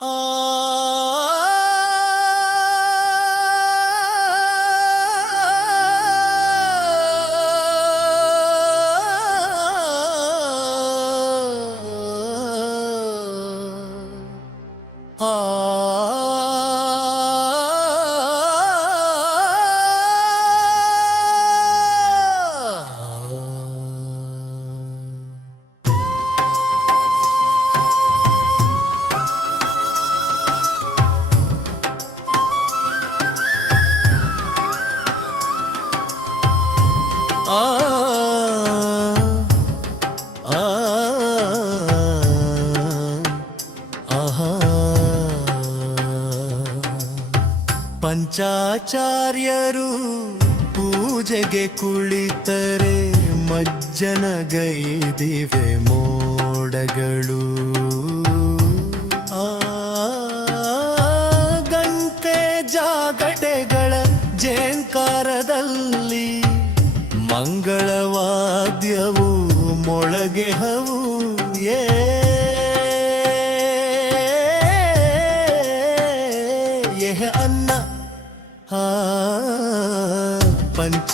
ಆ ಪಂಚಾಚಾರ್ಯರು ಪೂಜೆಗೆ ಕುಳಿತರೆ ಮಜ್ಜನಗೈದಿವೆ ಮೋಡಗಳು. ಆ ಗಂಟೆ ಜಾಗಟೆಗಳ ಜೇಂಕಾರದಲ್ಲಿ ಮಂಗಳವಾದ್ಯವು ಮೊಳಗೆ ಹವು. ಏ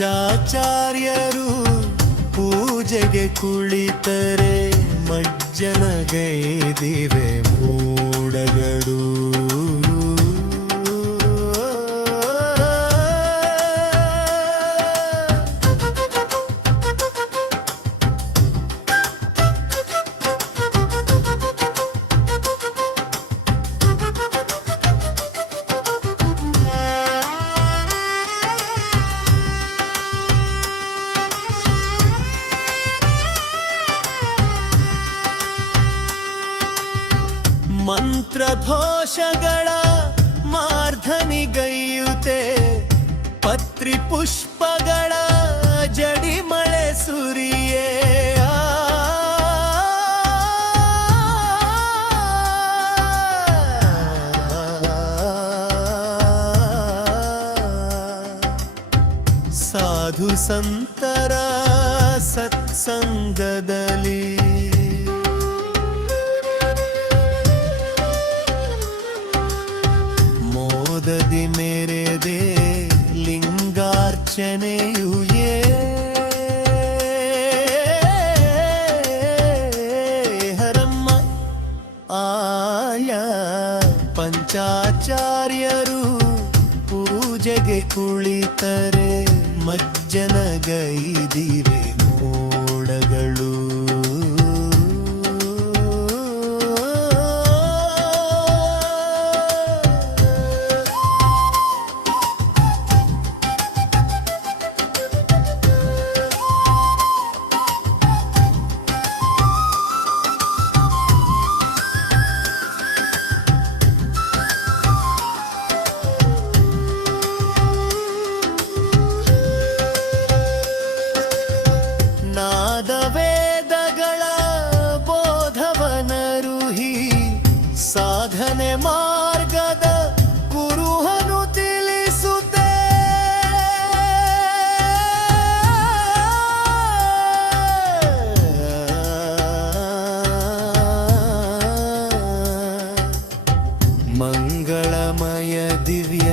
ಪಂಚಾಚಾರ್ಯರು ಪೂಜೆಗೆ ಕುಳಿತರೆ ಮಜ್ಜನಗೈದಿವೆ ಮೂಡಗಳು. ಮಂತ್ರಘೋಷಗಳ ಮಾರ್ಧನಿಗೈಯುತ್ತೆ ಪತ್ರಿ ಪುಷ್ಪಗಳ ಜಡಿ ಮಳೆ ಸುರಿಯೇ ಆ. ಸಾಧು ಸಂತರ ಸತ್ಸಂಗದಲ್ಲಿ ಮೋದದಿ ಮೇರೆದೆ ಲಿಂಗಾರ್ಚನೆಯು ಹರಮ್ಮ ಆಯ ಪಂಚಾಚಾರ್ಯರು ಪೂಜೆಗೆ ಕುಳಿತರೆ ಮಜ್ಜನಗೈದಿವೆ. ಮಾರ್ಗದ ಕುರುಹನು ತಿಳಿಸುತ್ತೆ. ಮಂಗಳಮಯ ದಿವ್ಯ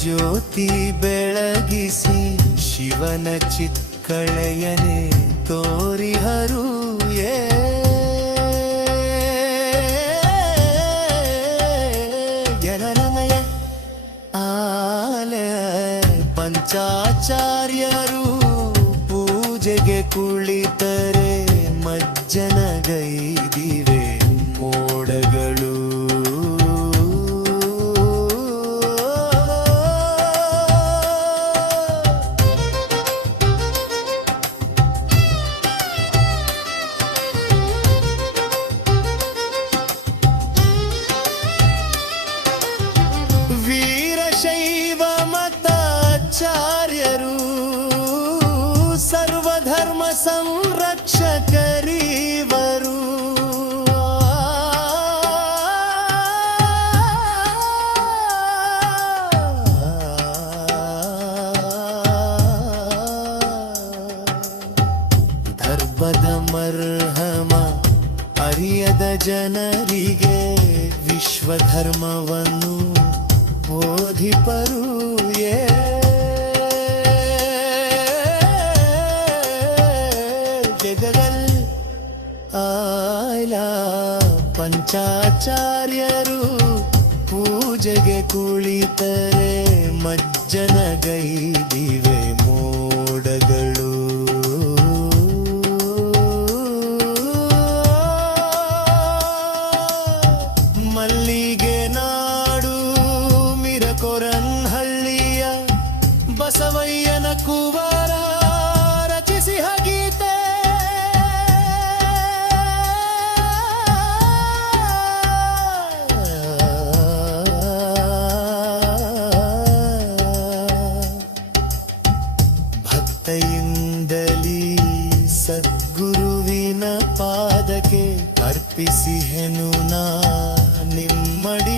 ಜ್ಯೋತಿ ಬೆಳಗಿಸಿ ಶಿವನ ಚಿತ್ಕಳೆಯನೆ. ಪಂಚಾಚಾರ್ಯರು ಪೂಜೆಗೆ ಕುಳಿತರೆ ಮಜ್ಜನಗೈದಿವೆ ಪದ ಮರ್ಹಮ ಅರಿಯದ ಜನರಿಗೆ ವಿಶ್ವಧರ್ಮವನ್ನು ಓದಿಪರು ಏ. ಜಗಗಲ್ ಆಯ್ಲ ಪಂಚಾಚಾರ್ಯರು ಪೂಜೆಗೆ ಕುಳಿತರೆ ಮಜ್ಜನಗೈದಿವೆ ಮೋ ಭಕ್ತಿಯಿಂದಲೀ ಸದ್ಗುರುವಿನ ಪಾದಕ್ಕೆ ಅರ್ಪಿಸಿಹೆನು ನಾ. ನಿಮ್ಮಡಿ